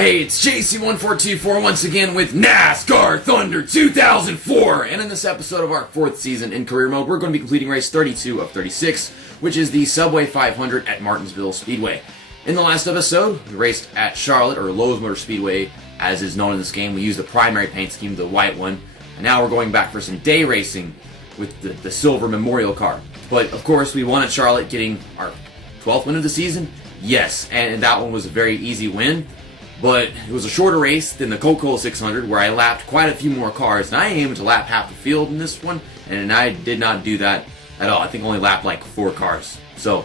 Hey, it's JC1424 once again with NASCAR Thunder 2004, and in this episode of our 4th season in career mode, we're going to be completing race 32 of 36, which is the Subway 500 at Martinsville Speedway. In the last episode, we raced at Charlotte, or Lowe's Motor Speedway, as is known in this game. We used the primary paint scheme, the white one, and now we're going back for some day racing with the silver memorial car. But, of course, we won at Charlotte, getting our 12th win of the season. Yes, and that one was a very easy win. But it was a shorter race than the Coca-Cola 600, where I lapped quite a few more cars, and I aimed to lap half the field in this one, and I did not do that at all. I think I only lapped like 4 cars, so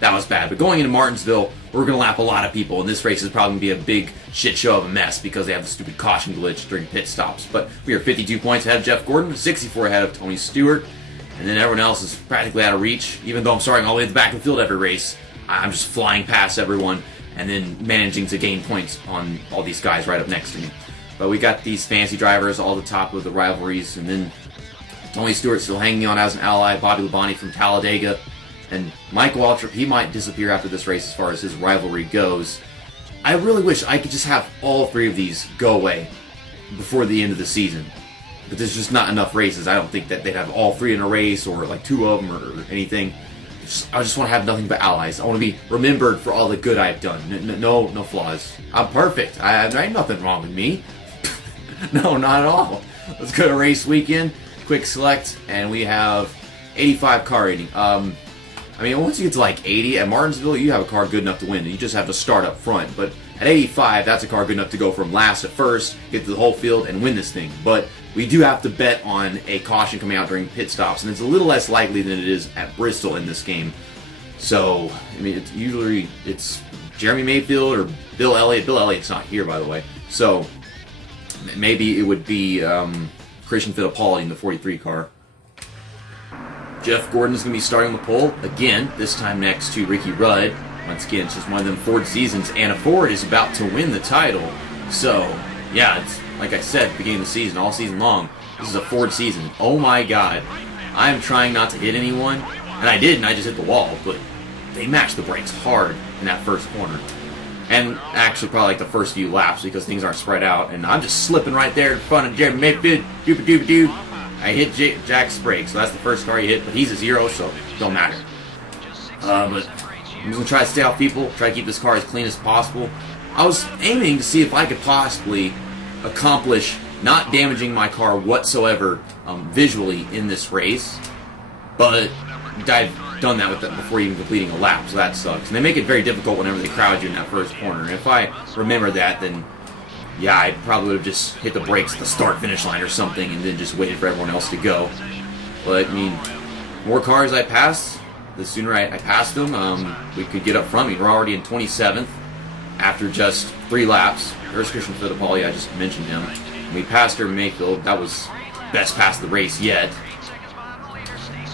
that was bad. But going into Martinsville, we're going to lap a lot of people, and this race is probably going to be a big shit show of a mess because they have the stupid caution glitch during pit stops. But we are 52 points ahead of Jeff Gordon, 64 ahead of Tony Stewart, and then everyone else is practically out of reach. Even though I'm starting all the way at the back of the field every race, I'm just flying past everyone and then managing to gain points on all these guys right up next to me. But we got these fancy drivers all the top of the rivalries, and then Tony Stewart still hanging on as an ally, Bobby Labonte from Talladega, and Mike Waltrip, he might disappear after this race as far as his rivalry goes. I really wish I could just have all 3 of these go away before the end of the season. But there's just not enough races. I don't think that they'd have all 3 in a race, or like 2 of them, or anything. I just want to have nothing but allies. I want to be remembered for all the good I've done. No flaws. I'm perfect. There ain't nothing wrong with me. No, not at all. Let's go to race weekend. Quick select, and we have 85 car rating. I mean, once you get to like 80 at Martinsville, you have a car good enough to win. You just have to start up front. But at 85, that's a car good enough to go from last to first, get to the whole field, and win this thing. But we do have to bet on a caution coming out during pit stops, and it's a little less likely than it is at Bristol in this game. So, I mean, it's Jeremy Mayfield or Bill Elliott. Bill Elliott's not here, by the way. So, maybe it would be Christian Fittipaldi in the 43 car. Jeff Gordon's going to be starting on the pole again, this time next to Ricky Rudd. Once again, it's just one of them Ford seasons, and a Ford is about to win the title. So, yeah, it's like I said, beginning of the season, all season long, this is a Ford season. Oh my god. I'm trying not to hit anyone, and I did, and I just hit the wall, but they mashed the brakes hard in that first corner. And actually probably like the first few laps because things aren't spread out, and I'm just slipping right there in front of Jeremy Mayfield. Doop-a-doop-a-doo. I hit Jack's brakes, so that's the first car he hit, but he's a 0, so it don't matter. But I'm just going to try to stay off people, try to keep this car as clean as possible. I was aiming to see if I could possibly accomplish not damaging my car whatsoever visually in this race, but I've done that with it before even completing a lap, so that sucks. And they make it very difficult whenever they crowd you in that first corner. And if I remember that, then yeah, I probably would have just hit the brakes at the start-finish line or something and then just waited for everyone else to go. But, I mean, more cars I pass, the sooner I pass them, we could get up front. I mean, we're already in 27th after just 3 laps. There's Christian Fittipaldi, I just mentioned him. We passed her Mayfield. That was best pass of the race yet.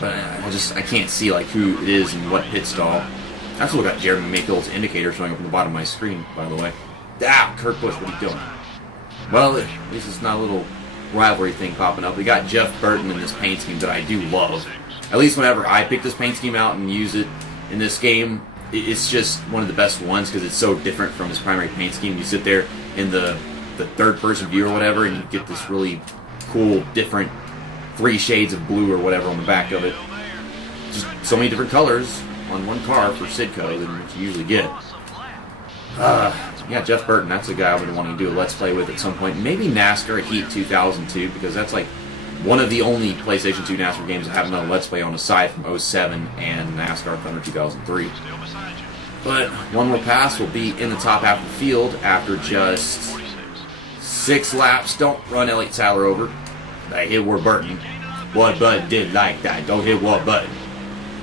But I can't see like who it is and what pit stall. I have to look at Jeremy Mayfield's indicator showing up on the bottom of my screen, by the way. Ah, Kurt Busch, what are you doing? Well, at least it's not a little rivalry thing popping up. We got Jeff Burton in this paint scheme that I do love. At least whenever I pick this paint scheme out and use it in this game, it's just one of the best ones because it's so different from his primary paint scheme. You sit there in the third-person view or whatever, and you get this really cool, different 3 shades of blue or whatever on the back of it. Just so many different colors on one car for Sidco than what you usually get. Yeah, Jeff Burton, that's a guy I would want to do a Let's Play with at some point. Maybe NASCAR Heat 2002, because that's like one of the only PlayStation 2 NASCAR games I haven't done a Let's Play on aside from 07 and NASCAR Thunder 2003. But one more pass will be in the top half of the field after just 6 laps. Don't run Elliott Sadler over. I hit Ward Burton. What button did like that? Don't hit what button.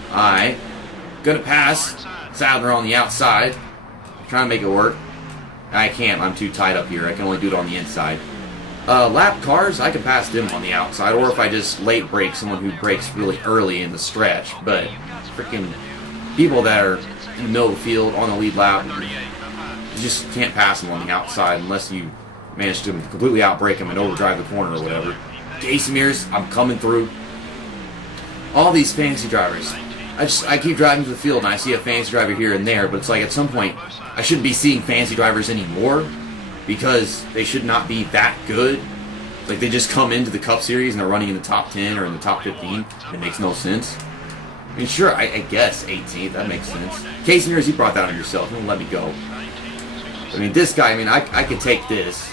Alright. Gonna pass Sadler on the outside. Trying to make it work. I can't. I'm too tight up here. I can only do it on the inside. Lap cars, I can pass them on the outside, or if I just late brake someone who brakes really early in the stretch. But freaking people that are in the middle of the field on the lead lap, you just can't pass them on the outside unless you manage to completely outbrake them and overdrive the corner or whatever. Casey Mears, I'm coming through. All these fancy drivers. I keep driving to the field and I see a fancy driver here and there, but it's like at some point I shouldn't be seeing fancy drivers anymore. because they should not be that good. Like, they just come into the Cup Series and they're running in the top 10 or in the top 15. It makes no sense. I mean, sure, I guess 18th, that makes sense. Case in yours, you brought that on yourself. Don't let me go. I mean, this guy, I mean, I could take this.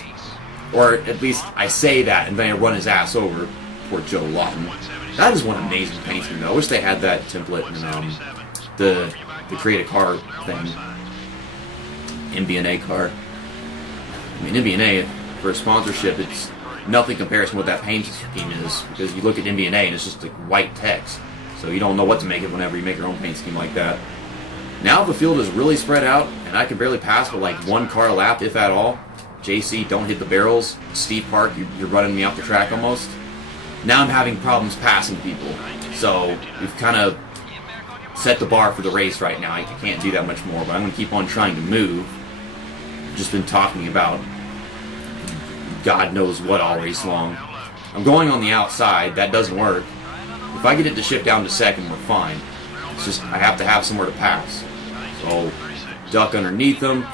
Or at least I say that and then I run his ass over. Poor Joe Lawton. That is one amazing paint scheme, though. I wish they had that template in the Create a Car thing. MBNA car. I mean, MBNA, for a sponsorship, it's nothing compares to what that paint scheme is, because you look at MBNA and it's just like white text, so you don't know what to make it whenever you make your own paint scheme like that. Now the field is really spread out, and I can barely pass with like one car a lap, if at all. JC, don't hit the barrels. Steve Park, you're running me off the track almost. Now I'm having problems passing people, so we've kind of set the bar for the race right now. I can't do that much more, but I'm going to keep on trying to move. I've just been talking about God knows what all race long. I'm going on the outside. That doesn't work. If I get it to shift down to second, we're fine. It's just I have to have somewhere to pass. So duck underneath him,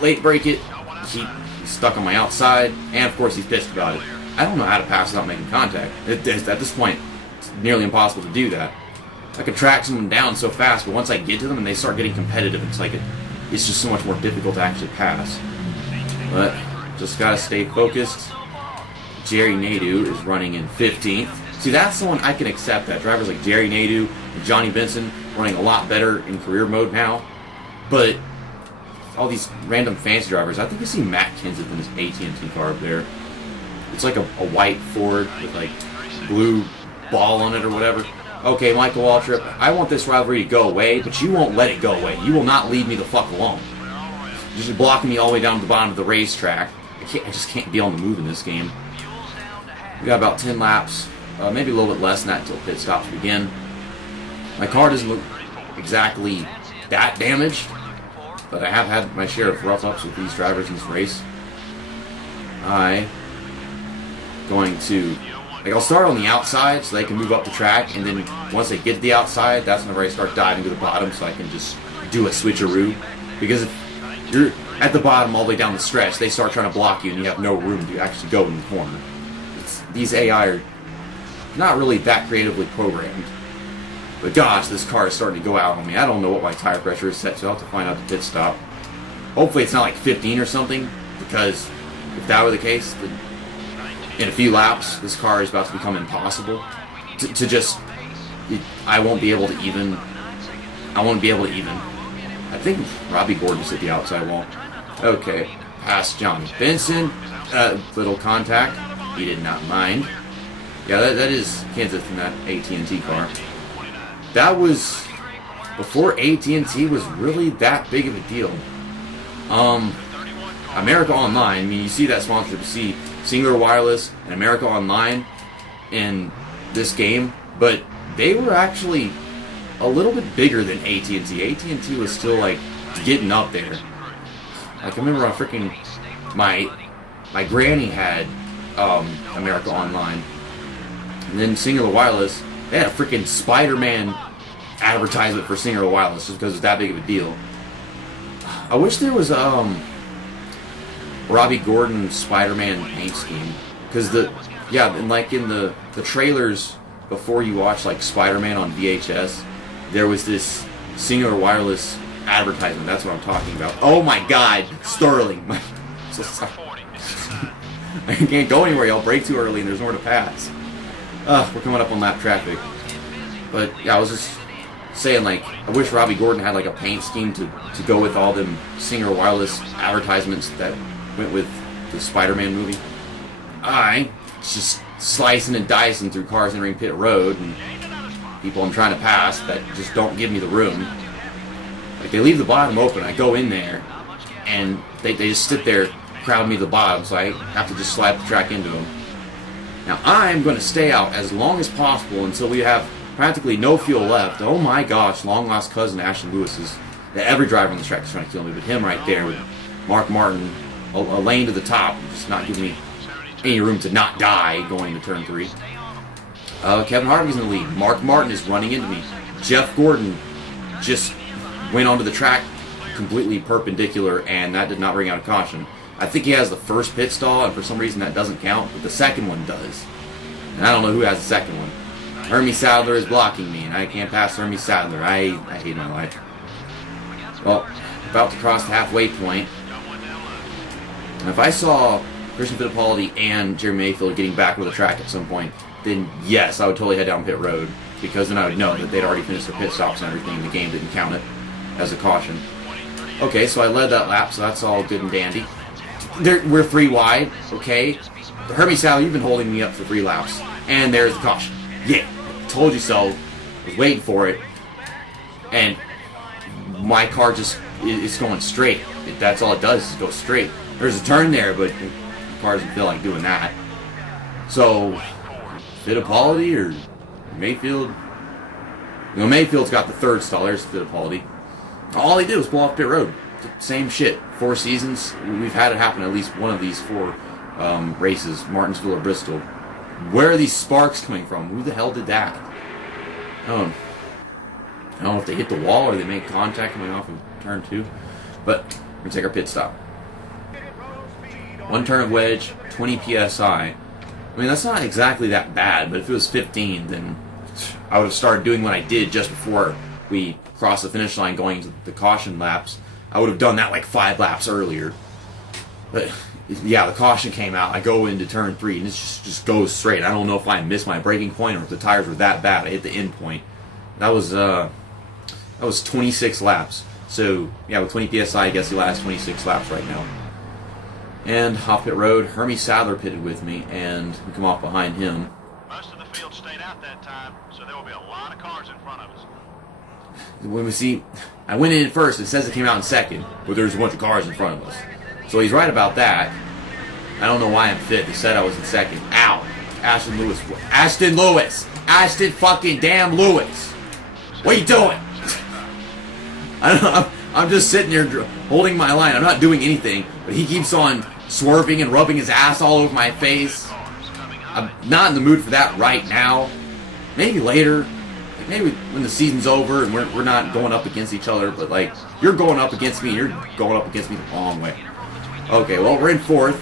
late break it. He's stuck on my outside, and of course he's pissed about it. I don't know how to pass without making contact. At this point, it's nearly impossible to do that. I can track someone down so fast, but once I get to them and they start getting competitive, it's like it's just so much more difficult to actually pass. But just gotta stay focused. Jerry Nadeau is running in 15th. See, that's the one I can accept. That drivers like Jerry Nadeau and Johnny Benson running a lot better in career mode now. But all these random fancy drivers, I think you see Matt Kenseth in his AT&T car up there. It's like a white Ford with like blue ball on it or whatever. Okay, Michael Waltrip, I want this rivalry to go away, but you won't let it go away. You will not leave me the fuck alone. You're just blocking me all the way down to the bottom of the racetrack. I just can't be on the move in this game. We got about 10 laps, maybe a little bit less than that until pit stops begin. My car doesn't look exactly that damaged, but I have had my share of rough ups with these drivers in this race. I'll start on the outside so they can move up the track, and then once they get to the outside, that's whenever I start diving to the bottom so I can just do a switcheroo. Because if you're at the bottom all the way down the stretch, they start trying to block you and you have no room to actually go in the corner. These AI are not really that creatively programmed. But gosh, this car is starting to go out on me. I don't know what my tire pressure is set to. I'll have to find out the pit stop. Hopefully it's not like 15 or something, because if that were the case, then in a few laps, this car is about to become impossible. I won't be able to even. I think Robbie Gordon just hit the outside wall. Okay, past Johnny Benson. Little contact. He did not mind. Yeah, that is Kenseth in that AT&T car. That was before AT&T was really that big of a deal. America Online, I mean, you see that sponsorship, you see Singular Wireless and America Online in this game, but they were actually a little bit bigger than AT&T. AT&T was still, like, getting up there. Like, I remember my granny had America Online, and then Singular Wireless, they had a freaking Spider-Man advertisement for Singular Wireless just because it was that big of a deal. I wish there was Robbie Gordon Spider-Man paint scheme, because in the trailers before you watch like Spider-Man on VHS, there was this Singular Wireless advertisement. That's what I'm talking about. Oh my God, Sterling! So sorry. I can't go anywhere. Y'all brake too early and there's nowhere to pass. We're coming up on lap traffic. But yeah, I was just saying, like, I wish Robbie Gordon had like a paint scheme to go with all them Singular Wireless advertisements that went with the Spider-Man movie. Just slicing and dicing through cars entering pit road and people I'm trying to pass that just don't give me the room. Like, they leave the bottom open, I go in there, and they just sit there, crowd me to the bottom, so I have to just slap the track into them. Now, I'm going to stay out as long as possible until we have practically no fuel left. Oh my gosh, long-lost cousin Ashton Lewis is... Every driver on the track is trying to kill me, but him right there with Mark Martin, a lane to the top, just not giving me any room to not die going to turn 3. Kevin Harvick's in the lead. Mark Martin is running into me. Jeff Gordon just went onto the track completely perpendicular, and that did not bring out a caution. I think he has the first pit stall, and for some reason that doesn't count, but the second one does. And I don't know who has the second one. Hermie Sadler is blocking me, and I can't pass Hermie Sadler. I hate my life. Well, about to cross the halfway point. And if I saw Christian Fittipaldi and Jeremy Mayfield getting back with the track at some point, then yes, I would totally head down pit road, because then I would know that they'd already finished their pit stops and everything. The game didn't count it as a caution. Okay, so I led that lap, so that's all good and dandy. We're 3 wide, okay? Hermie Sadler, you've been holding me up for 3 laps. And there's the caution. Yeah, told you so. Was waiting for it. And my car just is going straight. That's all it does is go straight. There's a turn there, but the car doesn't feel like doing that. So, Fittipaldi or Mayfield? You know, Mayfield's got the third stall. There's Fittipaldi. All he did was pull off pit road. Same shit. 4 seasons. We've had it happen at least one of these 4 races, Martinsville or Bristol. Where are these sparks coming from? Who the hell did that? I don't know if they hit the wall or they made contact coming off of turn 2. But we're going to take our pit stop. 1 turn of wedge, 20 PSI. I mean, that's not exactly that bad, but if it was 15, then I would have started doing what I did just before we crossed the finish line going to the caution laps. I would have done that like 5 laps earlier. But yeah, the caution came out. I go into turn 3 and it just goes straight. I don't know if I missed my braking point or if the tires were that bad. I hit the end point. That was 26 laps. So yeah, with 20 PSI, I guess he lasts 26 laps right now. And off pit road, Hermie Sadler pitted with me, and we come off behind him. Most of the field stayed out that time, so there will be a lot of cars in front of us. When we see, I went in first. It says it came out in second, but there's a bunch of cars in front of us. So he's right about that. I don't know why I'm fifth. They said I was in second. Ow. Ashton Lewis. Ashton Lewis. Ashton fucking damn Lewis. What are you doing? I'm just sitting there holding my line. I'm not doing anything, but he keeps on swerving and rubbing his ass all over my face. I'm not in the mood for that right now. Maybe later. Maybe when the season's over and we're not going up against each other, but like, you're going up against me, you're going up against me the wrong way. Okay, well, we're in 4th.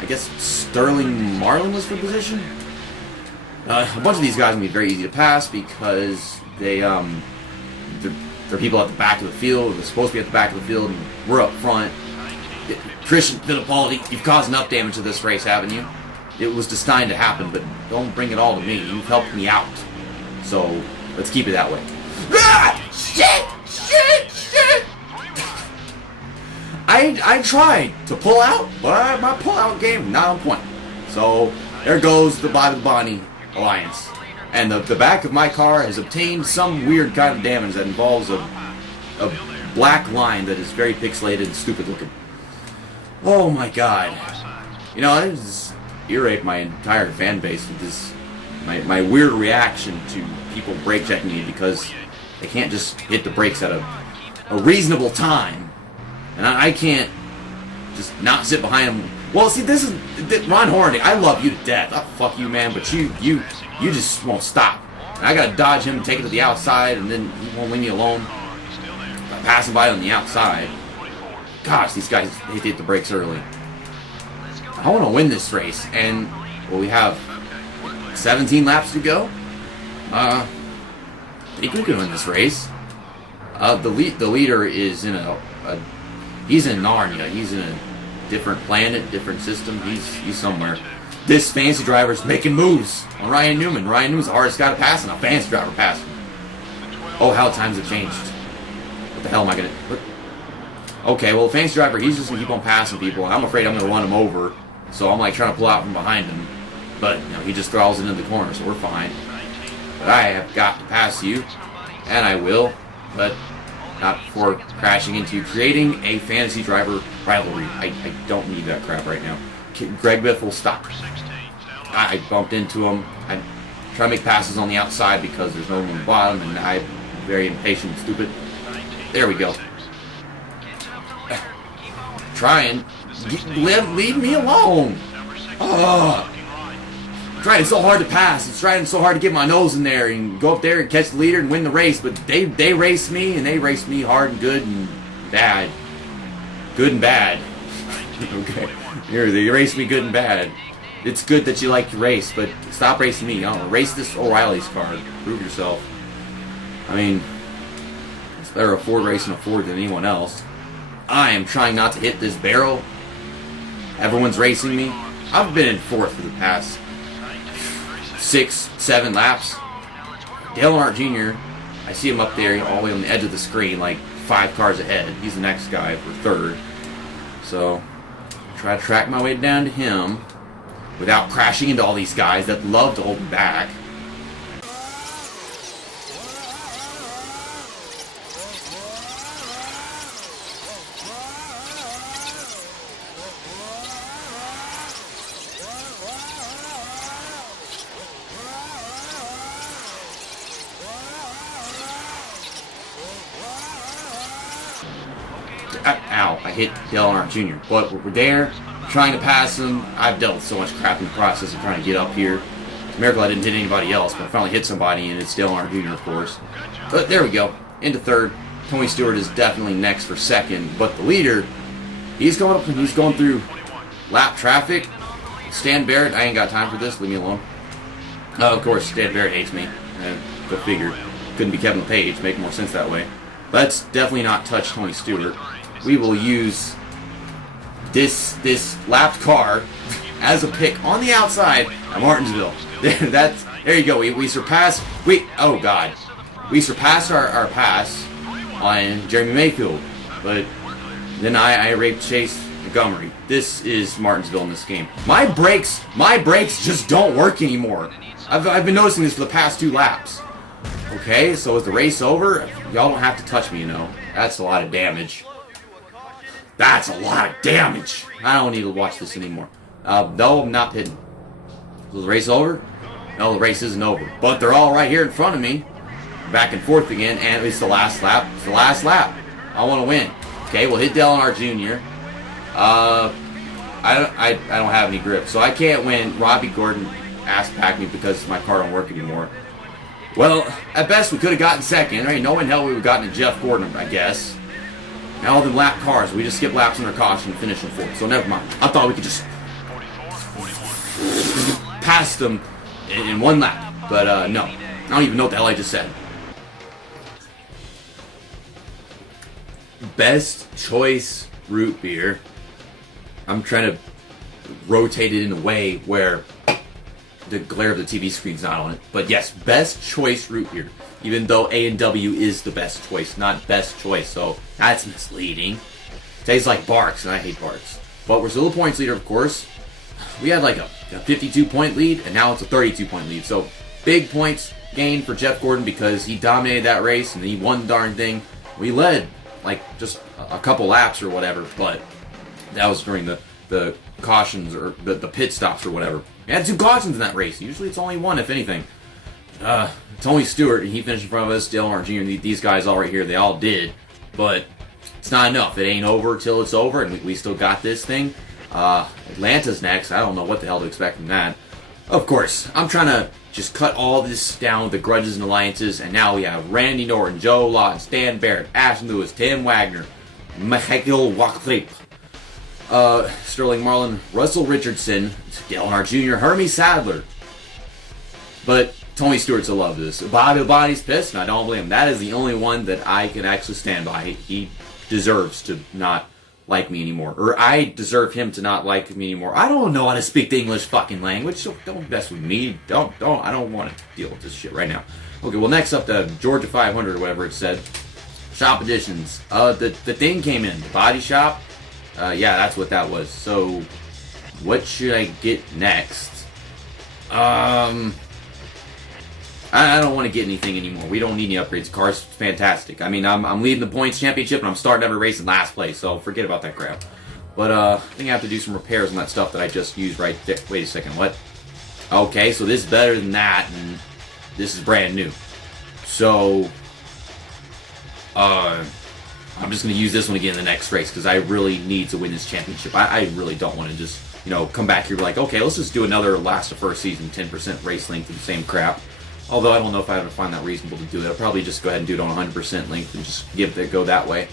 I guess Sterling Marlin was for position. A bunch of these guys are going to be very easy to pass because they're people at the back of the field. They're supposed to be at the back of the field, and we're up front. Christian Fittipaldi, you've caused enough damage to this race, haven't you? It was destined to happen, but don't bring it all to me. You've helped me out. So, let's keep it that way. Ah! Shit! I tried to pull out, but my pull-out game not on point. So, there goes the Bobby Bonnie Alliance. And the back of my car has obtained some weird kind of damage that involves a black line that is very pixelated and stupid looking. Oh my god. You know, I just irrate my entire fan base with this, my weird reaction to people brake checking me because they can't just hit the brakes at a reasonable time. And I can't just not sit behind them. Well, see, this is Ron Hornaday. I love you to death. Oh, fuck you, man. But you just won't stop. And I gotta dodge him and take it to the outside, and then he won't leave me alone. Passing by on the outside. Gosh, these guys they hit the brakes early. I want to win this race, and well, we have 17 laps to go. I think we can win this race. The leader is in he's in Narnia. He's in a different planet, different system. He's somewhere. This fancy driver's making moves on Ryan Newman. Ryan Newman's the hardest guy to pass, and a fancy driver passed him. Oh, how times have changed. What the hell am I gonna... What? Okay, well, the fancy driver, he's just gonna keep on passing people, and I'm afraid I'm gonna run him over. So I'm like trying to pull out from behind him. But, you know, he just throws it into the corner, so we're fine. But I have got to pass you, and I will, but not before crashing into creating a fantasy driver rivalry. I don't need that crap right now. Greg Biffle, stop. I bumped into him. I try to make passes on the outside because there's no one on the bottom, and I'm very impatient and stupid. There we go. Trying. Leave me alone. Trying so hard to pass. It's trying so hard to get my nose in there and go up there and catch the leader and win the race. But they race me, and they race me hard and good and bad. Good and bad. Okay, you race me good and bad. It's good that you like to race, but stop racing me. I don't know, race this O'Reilly's car. Prove yourself. I mean, it's better a Ford racing a Ford than anyone else. I am trying not to hit this barrel. Everyone's racing me. I've been in fourth for the past 6, 7 laps. Dale Earnhardt Jr., I see him up there all the way on the edge of the screen, like 5 cars ahead. He's the next guy for third. So, try to track my way down to him without crashing into all these guys that love to hold me back. Ow, I hit Dale Earnhardt Jr. But we're there, trying to pass him. I've dealt with so much crap in the process of trying to get up here. It's a miracle I didn't hit anybody else, but I finally hit somebody, and it's Dale Earnhardt Jr., of course. But there we go. Into third. Tony Stewart is definitely next for second, but the leader, he's going up and he's going through lap traffic. Stan Barrett, I ain't got time for this. Leave me alone. Of course, Stan Barrett hates me. Go figure. Couldn't be Kevin Page. Make more sense that way. Let's definitely not touch Tony Stewart. We will use this lapped car as a pick on the outside at Martinsville. There you go. We surpassed. Oh God, we surpassed our pass on Jeremy Mayfield, but then I raped Chase Montgomery. This is Martinsville in this game. My brakes just don't work anymore. I've been noticing this for the past 2 laps. Okay, so is the race over? Y'all don't have to touch me, you know. That's a lot of damage. That's a lot of damage. I don't need to watch this anymore. No, I'm not hitting. So the race over? No, the race isn't over. But they're all right here in front of me. Back and forth again, and it's the last lap. It's the last lap. I want to win. Okay, we'll hit Dale Earnhardt Jr. I don't have any grip, so I can't win. Robbie Gordon ass-packed me because my car don't work anymore. Well, at best, we could have gotten second. Right? No in hell we would have gotten to Jeff Gordon, I guess. Now all the lap cars, we just skip laps under caution and finish in fourth. So never mind. I thought we could just pass them in 1 lap. But no. I don't even know what the hell I just said. Best choice root beer. I'm trying to rotate it in a way where the glare of the TV screen's not on it. But yes, best choice root beer. Even though A&W is the best choice, not best choice. So that's misleading. Tastes like Barks, and I hate Barks. But we're still the points leader, of course. We had like a 52-point lead, and now it's a 32-point lead. So big points gained for Jeff Gordon because he dominated that race, and he won the darn thing. We led like just a couple laps or whatever, but that was during the cautions or the pit stops or whatever. We had 2 cautions in that race. Usually it's only 1, if anything. Tony Stewart, he finished in front of us. Dale Earnhardt Jr., these guys all right here, they all did. But it's not enough. It ain't over till it's over, and we still got this thing. Atlanta's next. I don't know what the hell to expect from that. Of course, I'm trying to just cut all this down with the grudges and alliances, and now we have Randy Norton, Joe Lawton, Stan Barrett, Ashton Lewis, Tim Wagner, Michael Waklip, Sterling Marlin, Russell Richardson, Dale Earnhardt Jr., Hermie Sadler. But Tony Stewart's a love this. Bobby's pissed, and I don't blame him. That is the only one that I can actually stand by. He deserves to not like me anymore. Or I deserve him to not like me anymore. I don't know how to speak the English fucking language, so don't mess with me. I don't want to deal with this shit right now. Okay, well, next up, the Georgia 500, or whatever it said. Shop editions. The thing came in. The body shop. Yeah, that's what that was. So, what should I get next? I don't want to get anything anymore. We don't need any upgrades. The car's fantastic. I mean, I'm leading the points championship, and I'm starting every race in last place, so forget about that crap. But, I think I have to do some repairs on that stuff that I just used right there. Wait a second, what? Okay, so this is better than that, and this is brand new. So, I'm just going to use this one again in the next race, because I really need to win this championship. I really don't want to just, come back here and be like, okay, let's just do another last of first season, 10% race length and the same crap. Although I don't know if I would find that reasonable to do it. I'll probably just go ahead and do it on 100% length and just give it a go that way.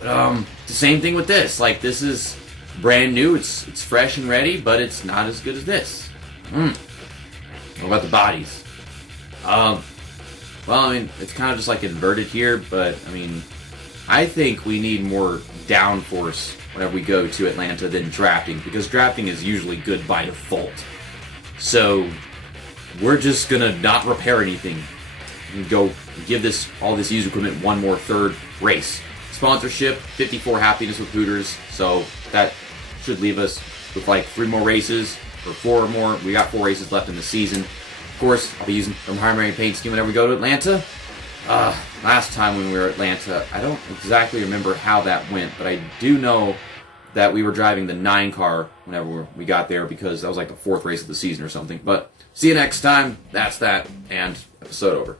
But, the same thing with this. Like, this is brand new. It's fresh and ready, but it's not as good as this. What about the bodies? Well, I mean, it's kind of just like inverted here, but I mean, I think we need more downforce whenever we go to Atlanta than drafting, because drafting is usually good by default. So we're just gonna not repair anything and go give all this used equipment one more third race. Sponsorship, 54 happiness with Hooters, so that should leave us with like 3 more races, or 4 more. We got 4 races left in the season. Of course, I'll be using the primary paint scheme whenever we go to Atlanta. Last time when we were at Atlanta, I don't exactly remember how that went, but I do know that we were driving the 9 car whenever we got there, because that was like the 4th race of the season or something. But see you next time. That's that, and episode over.